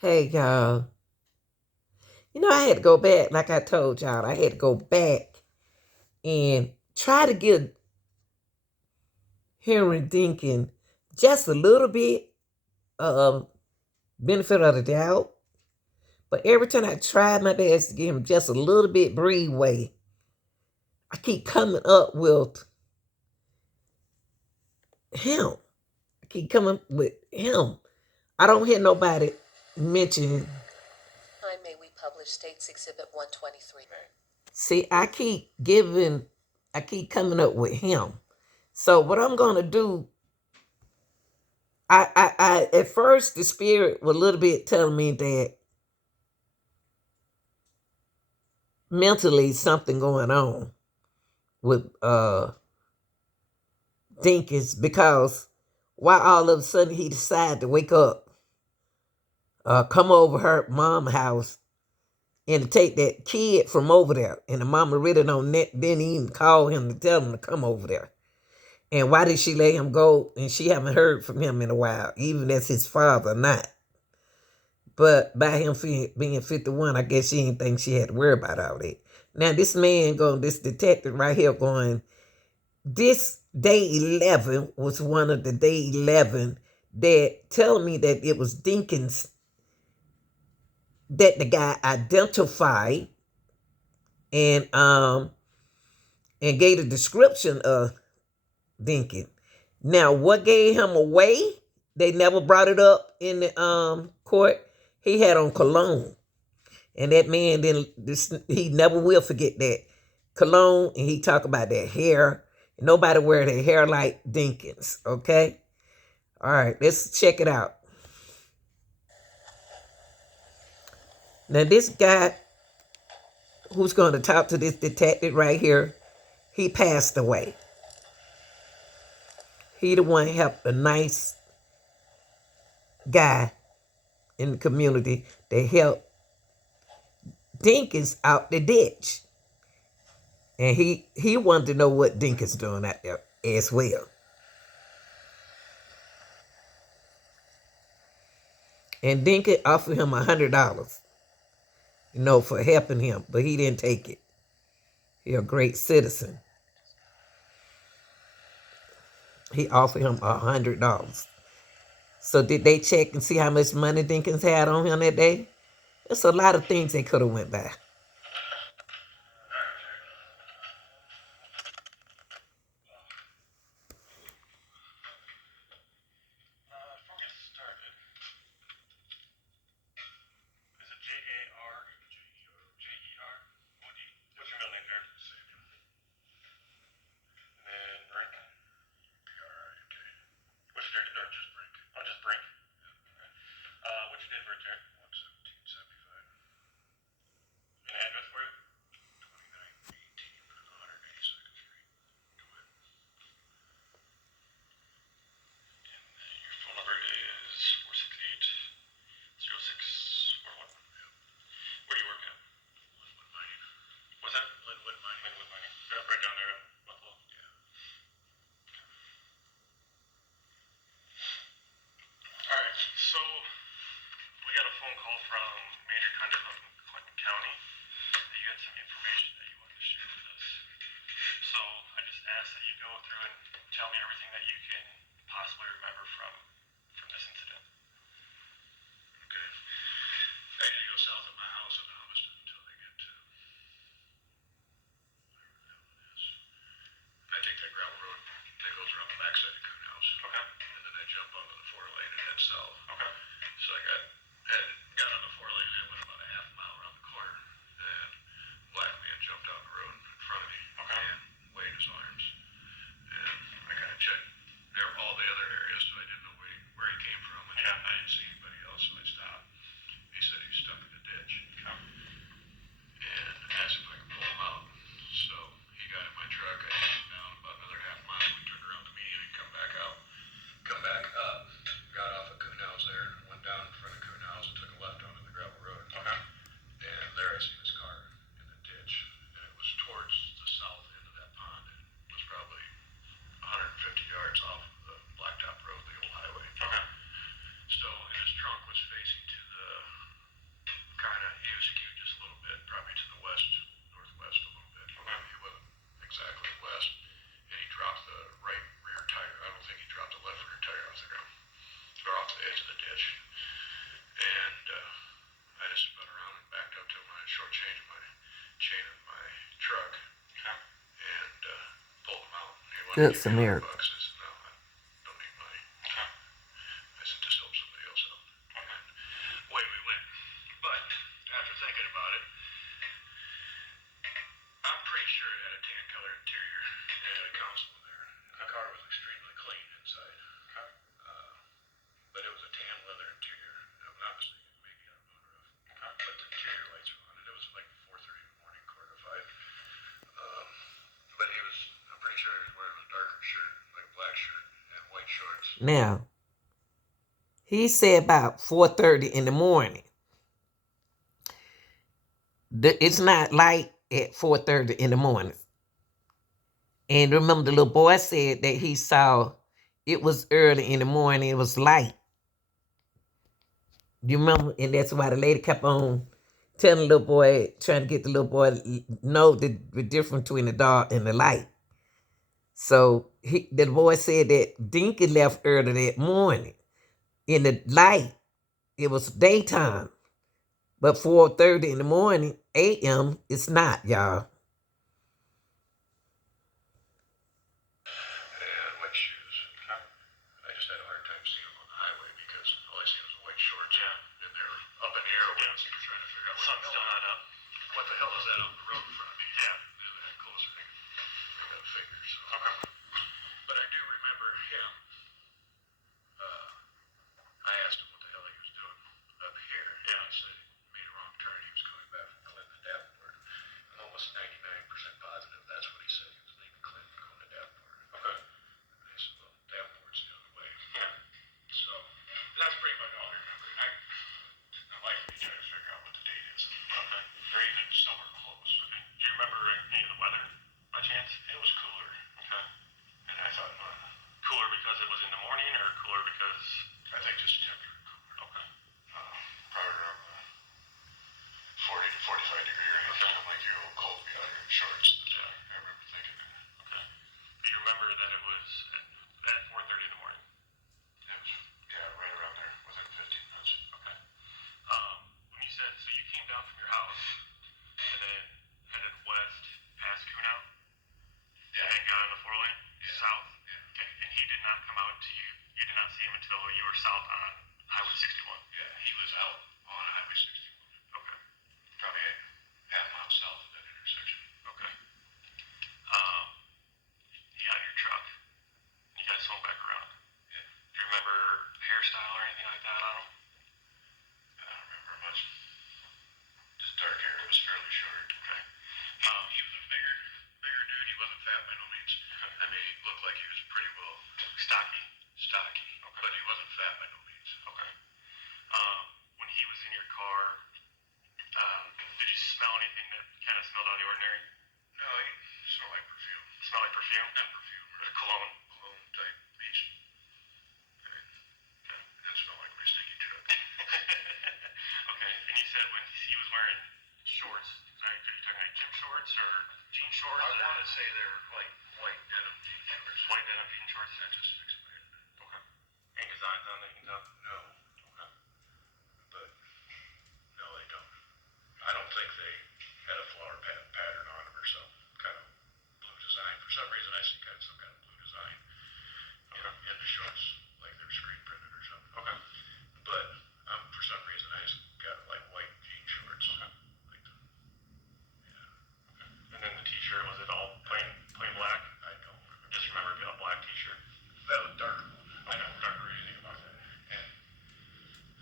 Hey, y'all. I had to go back, like I told y'all, I had to go back and try to give Henry Dinkin just a little bit of benefit of the doubt. But every time I tried my best to give him just a little bit breathway, I keep coming up with him. I keep coming with him. I don't hear nobody mention. Time may we publish States Exhibit 123. See, I keep coming up with him. So what I'm gonna do, I at first the spirit was a little bit telling me that mentally something going on with Dinkins because why all of a sudden he decided to wake up, come over her mom house and to take that kid from over there. And the mama really didn't even call him to tell him to come over there. And why did she let him go? And she haven't heard from him in a while, even as his father or not. But by him being 51, I guess she didn't think she had to worry about all that. Now this detective right here going, this day 11 was one of the day 11 that telling me that it was Dinkins that the guy identified and and gave a description of Dinkins. Now, what gave him away? They never brought it up in the court. He had on cologne. And that man he never will forget that cologne, and he talk about that hair. Nobody wear their hair like Dinkins, okay? All right, let's check it out. Now this guy who's going to talk to this detective right here, he passed away. He the one helped a nice guy in the community that helped Dinkins out the ditch. And he wanted to know what Dinkins doing out there as well. And Dinkins offered him $100, for helping him, but he didn't take it. He a great citizen. He offered him $100. So did they check and see how much money Dinkins had on him that day? There's a lot of things they could have went by. And I just spun around and backed up to my shortchanged my chain of my truck and pulled them out. He wanted Good to give me $100. Samaritan. I said, no, I don't need money. I said, just help somebody else out. And away we went. But after thinking about it, I'm pretty sure it had a tan color interior. It had a console in there. And the car was extremely clean inside. But it was a tan leather interior. I'm not mistaken, maybe on a motor off. But the interior lights were on, and it was like 4:30 in the morning, quarter to 5. But I'm pretty sure he was wearing a darker shirt, like a black shirt, and white shorts. Now, he said about 4:30 in the morning. It's not light at 4:30 in the morning. And remember, the little boy said that he saw it was early in the morning. It was light. You remember? And that's why the lady kept on telling the little boy, trying to get the little boy to know the difference between the dark and the light. So the boy said that Dinkins left early that morning. In the light, it was daytime. But 4:30 in the morning, a.m., it's not, y'all. And white shoes. I just had a hard time seeing them on the highway because all I see was white shorts. Yeah. And they're up in the air when I'm trying to figure out what the hell is that on the road in front of me. Yeah. And then closer, I got a figure. So. Okay. But I do remember him. I asked him what the hell he was doing up here. Yeah. He said he made a wrong turn. He was coming back from Clinton to Davenport. I'm almost 99% positive that's what he said. He was leaving Clinton going to Davenport. Okay. And I said, well, Davenport's the other way. Yeah. So that's pretty much all I remember. I'm like trying to figure out what the date is. Okay. Or even somewhere close. Okay. Do you remember any of the weather by chance? It was cooler. Okay. And I thought, cooler because it was in the morning, or cooler because I think just temperature cooler. Okay. Probably around 40 to 45 degree range. Okay. I'm like, you're cold to be out here in shorts. Yeah. I remember thinking that. Okay. Do you remember that it was at 4:30 in the morning? It was, yeah, right around there, within 15 minutes. Okay. When you said, so you came down from your house and then headed west past Kunow? Yeah. And then got on the 4-lane? Yeah. South? Yeah. Okay. And he did not come out to you. You did not see him until you were south on Highway 61. Yeah, he was out on Highway 61. Okay. Probably half a mile south of that intersection. Okay. He got in your truck. And you guys swung back around. Yeah. Do you remember hairstyle or anything like that on him? I don't remember much. Just dark hair. It was fairly short. Okay. He was a bigger dude. He wasn't fat by no means. Okay. I mean, he looked like he was pretty well stocky. Okay. But he wasn't fat by no means. Okay. When he was in your car, did you smell anything that kind of smelled out of the ordinary? No, he smelled like perfume. Smelled like perfume? Not perfume. Or the cologne? Cologne type bleach. Okay. That smelled like my stinky truck. Okay. And you said when he was wearing shorts, are you talking like gym shorts or jean shorts? I want to say they're like white denim jean shorts. White denim jean shorts? That just fixed my head. Okay. Any designs on that you can tell? No. Okay. But, no, they don't. I don't think they had a flower pattern on them or some kind of blue design. For some reason, I see some kind of blue design in the shorts, like they're screen printed or something. Okay. But for some reason, I just got like white jean shorts. Okay. Like the, yeah. Okay. And then the t-shirt, was it all plain black? I don't remember. Just remember a black t-shirt. That was dark. I don't remember anything about that. And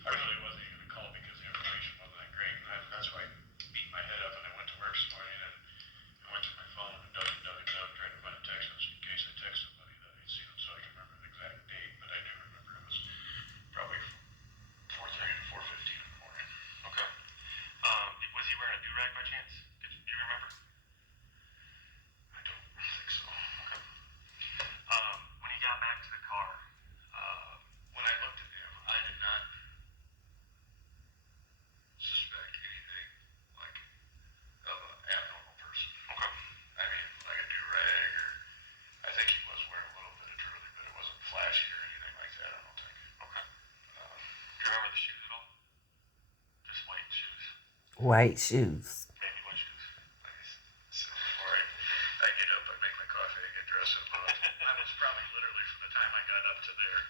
I really wasn't even going to call because the information wasn't that great. And that's why I beat my head up and I went to work this morning and I went to my phone and dug, trying to find a text message in case I text somebody that I'd seen them so I can remember the exact date. But I do remember it was probably 4:30 to 4:15 in the morning. Okay. Was he wearing a do-rag by chance? Do you remember? I don't think so. Okay. When he got back to the car, when I looked at him, I did not White shoes. Maybe white shoes. Nice. So before I get up, I make my coffee, I get dressed up. I was probably literally from the time I got up to there,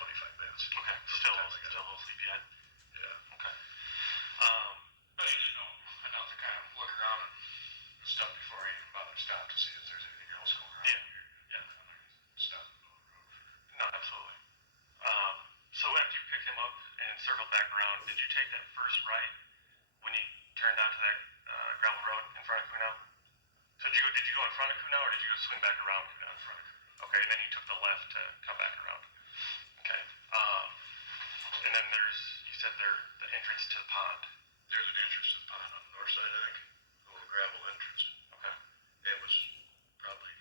25 minutes. Okay. Still a little sleepy yet? Yeah. Okay. But I didn't know enough to kind of look around and stuff before I even bother to stop to see if there's anything else going on. Yeah. Yeah. I'm not going to stop in the middle of the road. No, absolutely. So after you picked him up and circled back around, did you take that first right when you turned onto that gravel road in front of Kunow? So did you go in front of Kunow or did you go swing back around Kunow? In front of Kunow. Okay, and then you took the left to come back around. Okay. And then you said the entrance to the pond. There's an entrance to the pond on the north side, I think. A little gravel entrance. Okay. It was probably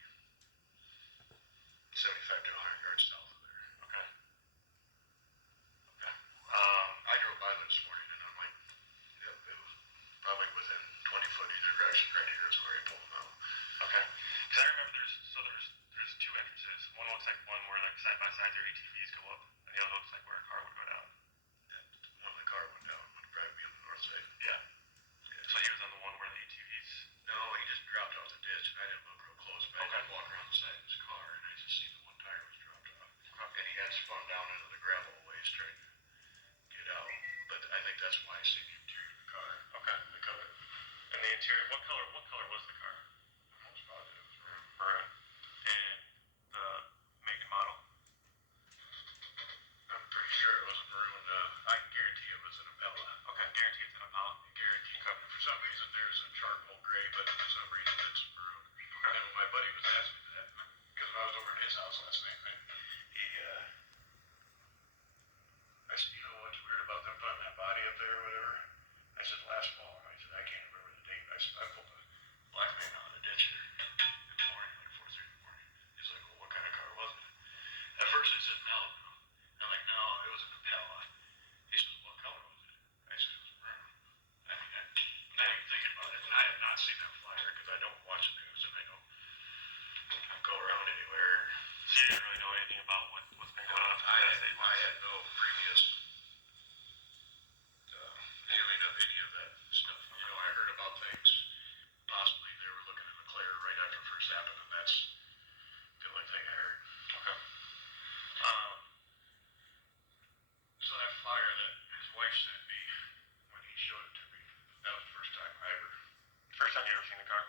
75 to 100 yards south of there. Okay. Okay. I drove by this morning and I'm like, yep, it was probably within 20 foot either direction. Right here is where he pulled them out. Okay. Because I remember there's two entrances. One looks like one where like side by side their ATVs go up, and the other looks like where a car would go down. And one of the car went down would probably be on the north side. Yeah. So he was on the one where the ATVs. No, he just dropped off the ditch, and I didn't look real close, but I walked around the side of his car, and I just seen the one tire was dropped off. Okay. And he had spun down into the gravel ways trying to get out. But I think that's why I seen the interior of the car. Okay. The color. And the interior, what color was the car? I'm almost positive it was maroon. Maroon. And the make and model? I'm pretty sure it was a maroon. I can guarantee it was an Impala. Okay, guarantee it's an Impala. I guarantee. Okay. For some reason there's a charcoal gray, but for some reason it's maroon. Okay. And when my buddy was asking me that, because I was over at his house last night, I said, you know what's weird about them putting that body up there or whatever? I said, last fall. I said, I can't remember the date. I said, I pulled a black man out of the ditch here in the morning, like 4:30 in the morning. He's like, well, what kind of car was it? At first I said Malibu. I'm like, no, it was an Impala. He says, what color was it? I said, it was maroon. I mean, I'm not even thinking about it. And I have not seen that flyer because I don't watch the news and I don't go around anywhere. So you didn't really know anything about what's been going on? I had no previous feeling of any of that stuff. You know, I heard about things. Possibly they were looking in the clear right after it first happened, and that's the only thing I heard. Okay. So that flyer that his wife sent me when he showed it to me, that was the first time I ever. First time you ever seen the car?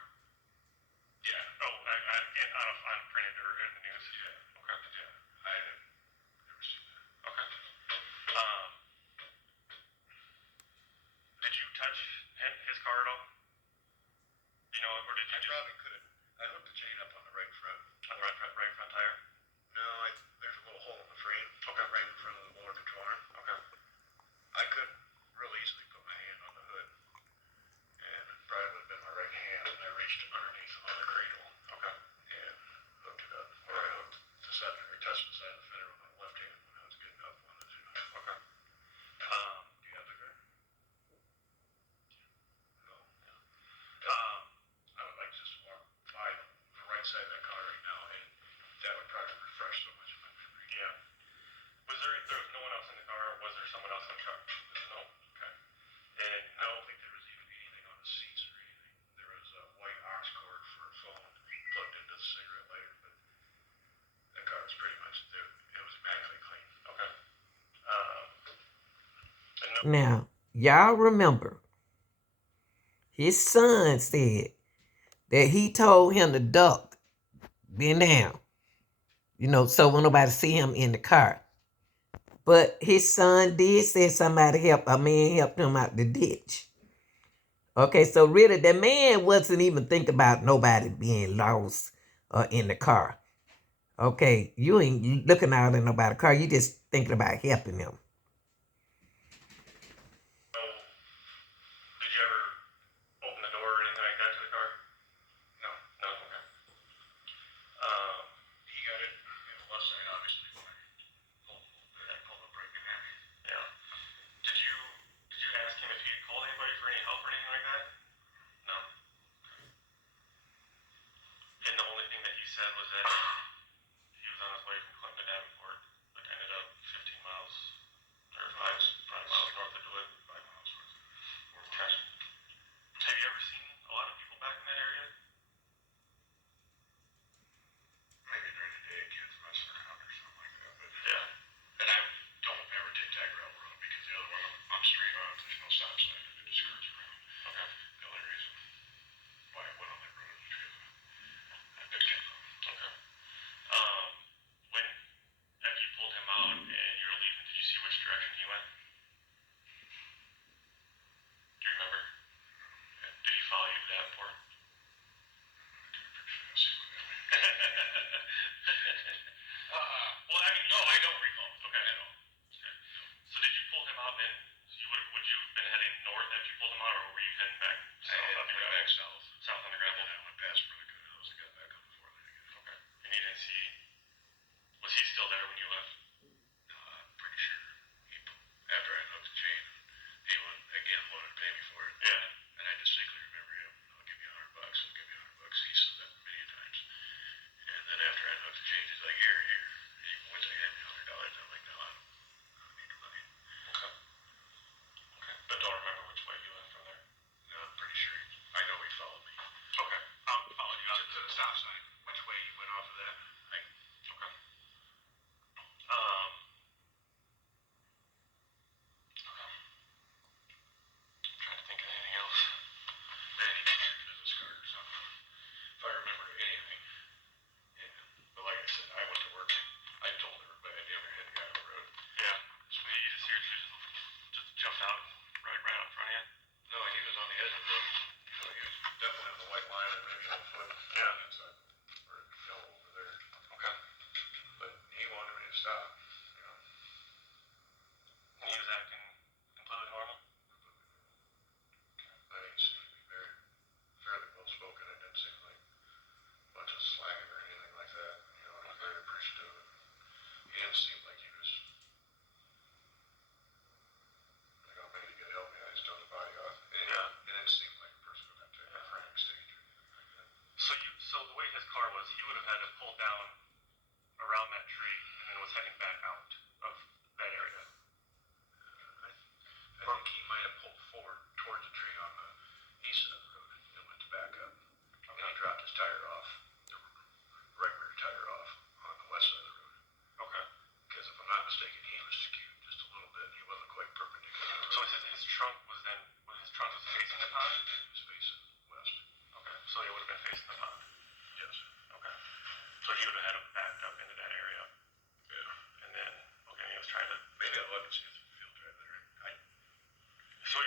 Yeah. Oh, on printed or in the news? Yeah. Okay. Yeah. I had never seen that. Okay. Did you touch his car at all? You know, or did you? I probably could have. I hooked the chain up on the right front. On the right front tire? No, there's a little hole in the frame. Okay. Right in front of the motor control arm. Okay. I could real easily put my hand on the hood, and it probably would have been my right hand, and I reached underneath on the cradle. Okay. And hooked it up. Or I hooked the side, or touched the side of the fender with my left hand when I was getting up on the two. Okay. Do you have the car? No. I would like just to walk by the right side of that car right now, and that would probably refresh so much of my memory. Yeah. There was no one else in the car, or was there someone else in the truck? No. Okay. And I don't think there was even anything on the seats or anything. There was a white aux cord for a phone plugged into the cigarette lighter, but that car was pretty much there. It was immaculately clean. Okay. Now, y'all remember, his son said that he told him to duck, bend down, so when nobody see him in the car. But his son did say a man helped him out the ditch. Okay, so really, the man wasn't even thinking about nobody being lost in the car. Okay, you ain't looking out in nobody's car. You just thinking about helping them. Did you ever open the door or anything like that to the car? No. No? Okay. He got it in the left side, obviously, when I pulled the brake in there. Yeah. Did you ask him if he had called anybody for any help or anything like that? No. And the only thing that he said was that he was on his way from Clinton to Davenport, but ended up 15 miles would you have been heading north after you pulled them out, or were you heading back south on the gravel? Back south. South on the gravel? And I went past Vertical Hills and got back on the 4 lane again. Okay. And you didn't see... Was he still there when you left? No, I'm pretty sure. After I hooked the chain, he again wanted to pay me for it. Yeah. And I distinctly remember him. I'll give you $100. I'll give you $100. He said that many times. And then after I hooked the chain, he's like, here. And he went to hand me $100. I'm like, no, I don't need your money. Okay. But don't remember which way you left from there? No, I'm pretty sure. I know he followed me. Okay. Followed you out To the stop sign. Which way you went off of that? Okay. I'm trying to think of anything else. Man, he gave me a business card or something. If I remember anything. Yeah. But like I said, I went to work. I told everybody I never had the guy on the road. Yeah. So you just here just jumped out right out in front of you? No, he was on the edge of the road. So he was definitely on the white line and maybe on foot. Yeah. Inside. Or no, over there. Okay. But he wanted me to stop. And he was acting completely normal? I mean, he seemed to be fairly well spoken. It didn't seem like much of slagging or anything like that. He was very appreciative. He didn't seem like he was like, oh, maybe you could help me. I just turned the body off. It didn't seem like a person who got to a frank exchange or anything like that. So the way his car was, he would have had to pull down around that tree and then was heading back out of that area. I think he might have pulled forward towards the tree on the east side of the road and went to back up. And he dropped his tire off, the right rear tire off on the west side of the road. Okay. Because if I'm not mistaken, he was skewed just a little bit. He wasn't quite perpendicular. So his trunk was facing the pond? He was facing west. Okay. So he would have been facing the pond? Yes. Okay. So he would have had him backed up into that area? Yeah. And then, okay, he was trying to... Maybe I'll look and see if the field drive there. So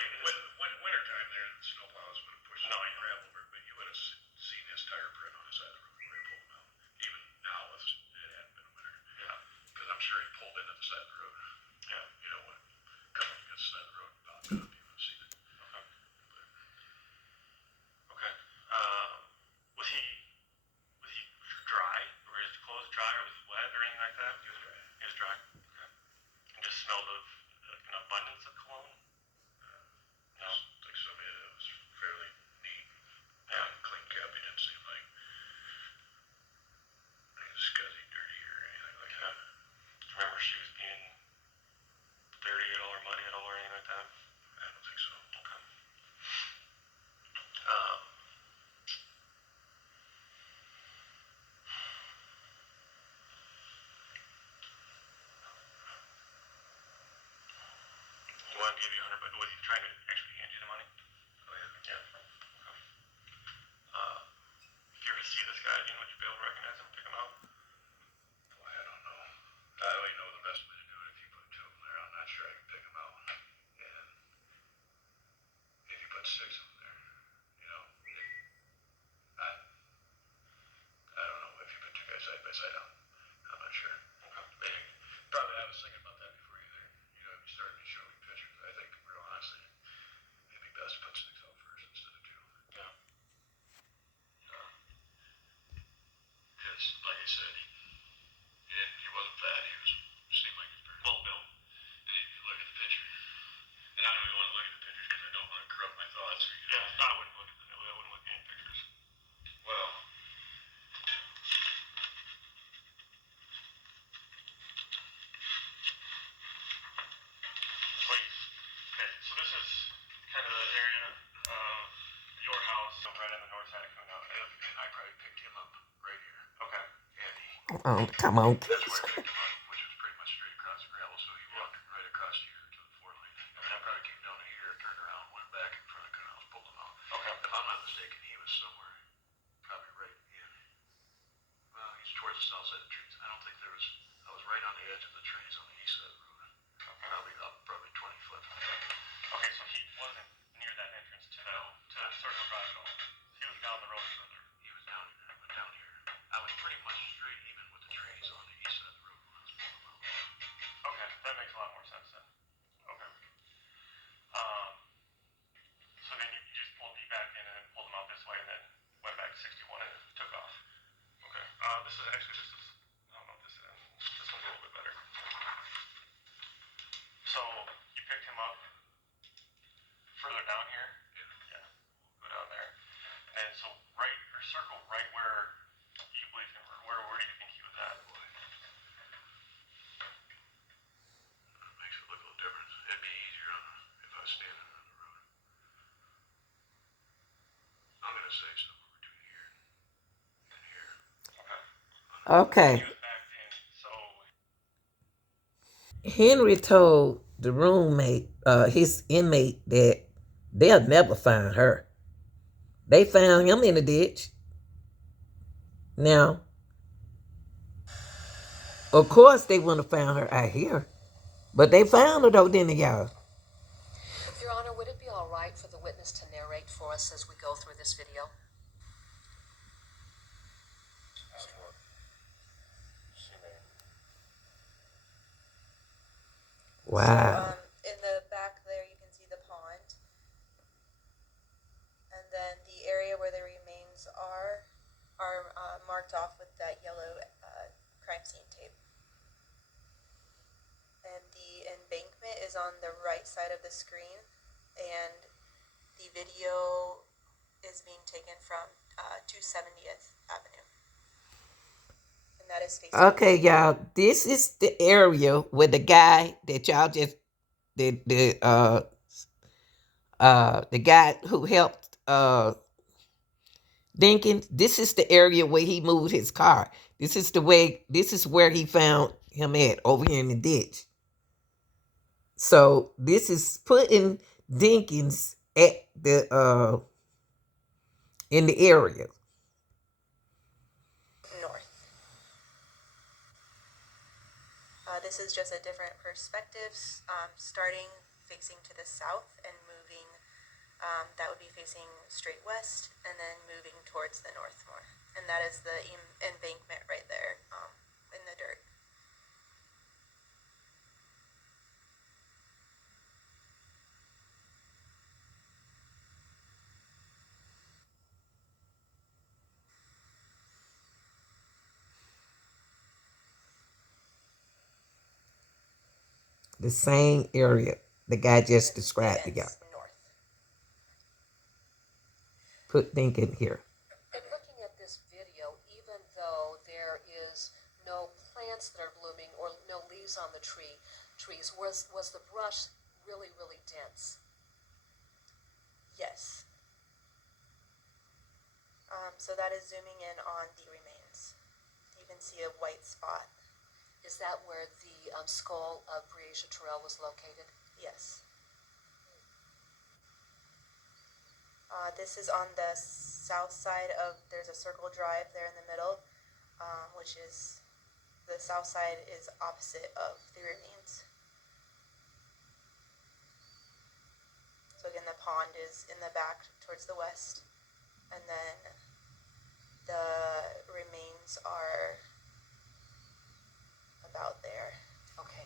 Wintertime there, the snowplows would have pushed the gravel over, but you would have seen his tire print on the side of the road where he pulled them out. Even now, if it hadn't been winter. Yeah. Because I'm sure he pulled into the side of the road. Yeah. When coming against the side of the road and popped up, you would have seen it. Okay. Okay. Was he dry? Were his clothes dry, or was he wet or anything like that? He was dry. He was dry? Okay. And just smelled of an abundance of cologne? No. Like somebody that was fairly neat, clean cap. He didn't seem like he was scuzzy, dirty, or anything like that. Do you remember she was being dirty at all or muddy at all or anything like that? I don't think so. Okay. He wanted to give you $100, but was he trying to actually hand you the money? Oh, yeah. Yeah. Okay. If you were to see this guy again, would you be able to recognize him, pick him out? Well, I don't know. I only know the best way to do it. If you put 2 of them there, I'm not sure I can pick them out. And if you put 6 of them there, I don't know. If you put 2 guys side by side, I'm not sure. Okay. Probably I was thinking about that before you there. If you started to show me pictures, I think, real honestly, it'd be best to put 6 out first instead of 2. Yeah. Because, like I said, he wasn't fat. Seemed like he was very well built. And if you look at the picture, and I don't even want to look at the pictures because I don't want to corrupt my thoughts. Yeah, I wouldn't look at any pictures. Well, Wait. Okay, so this is kind of the area of your house, so right on the north side of Kuno. and I probably picked him up right here. Okay. And Oh, come on. that's where I picked him up, which was pretty much straight across the gravel. So he walked right across here to the 4 lane. And then I probably came down to here, turned around, went back in front of the canals, pulled him out. Okay. If I'm not mistaken, he was somewhere probably right in. Well, he's towards the south side of the trees. I don't think there was. I was right on the edge of the trees on the east side of the road. Probably 20 foot from that. Okay, so he wasn't near that entrance to Circle Drive at all. He was down the road further. He was down here. I went down here. I was pretty much straight even with the trees on the east side of the road. section somewhere between here and here. Okay. He was back in, so Henry told the roommate, his inmate, that they'll never find her. They found him in the ditch. Now, of course, they wouldn't have found her out here. But they found her, though, didn't they, y'all? Your Honor, would it be all right for the witness to narrate for us as we go through this video? Wow. So, in the back there, you can see the pond. And then the area where the remains are marked off with that yellow crime scene tape. And the embankment is on the right side of the screen. And the video is being taken from 270th Avenue. And that is facing. Okay, y'all. This is the area where the guy that y'all just the guy who helped Dinkins. This is the area where he moved his car. This is where he found him at, over here in the ditch. So this is putting Dinkins at the in the area. North. This is just a different perspective, starting facing to the south and moving, that would be facing straight west, and then moving towards the north more. And that is the embankment right there, in the dirt. The same area the guy just described to y'all. North. Put Dinkins here. And looking at this video, even though there is no plants that are blooming or no leaves on the trees, was the brush really, really dense? Yes. So that is zooming in on the remains. You can see a white spot. Is that where the skull of Breasia Terrell was located? Yes. This is on the south side of, there's a circle drive there in the middle, which is, the south side is opposite of the remains. So again, the pond is in the back towards the west, and then the remains are about there. Okay.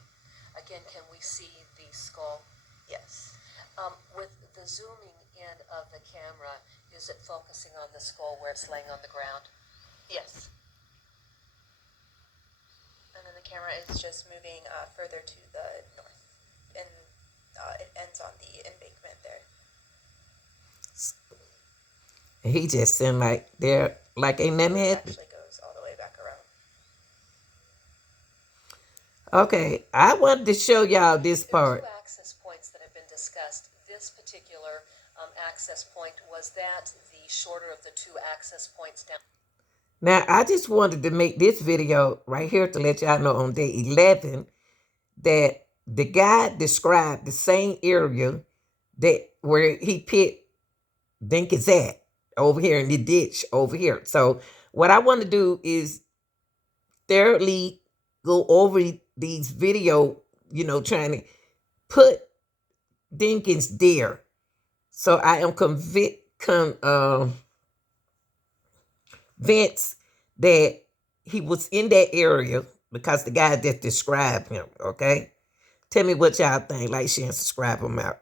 Again, can we see the skull? Yes. With the zooming in of the camera, is it focusing on the skull where it's laying on the ground? Yes. And then the camera is just moving further to the north, and it ends on the embankment there. He just seemed like they're like ain't nothing It happened. actually goes all the way back around. Okay, I wanted to show y'all this There are part. two access points that have been discussed. This particular access point, was that the shorter of the two access points down? Now, I just wanted to make this video right here to let y'all know on day 11 that the guy described the same area that where he put Dinkins at, over here in the ditch over here. So what I want to do is thoroughly go over these video, trying to put Dinkins there. So I am convinced that he was in that area because the guy just described him, okay? Tell me what y'all think. Like, share, and subscribe. I'm out.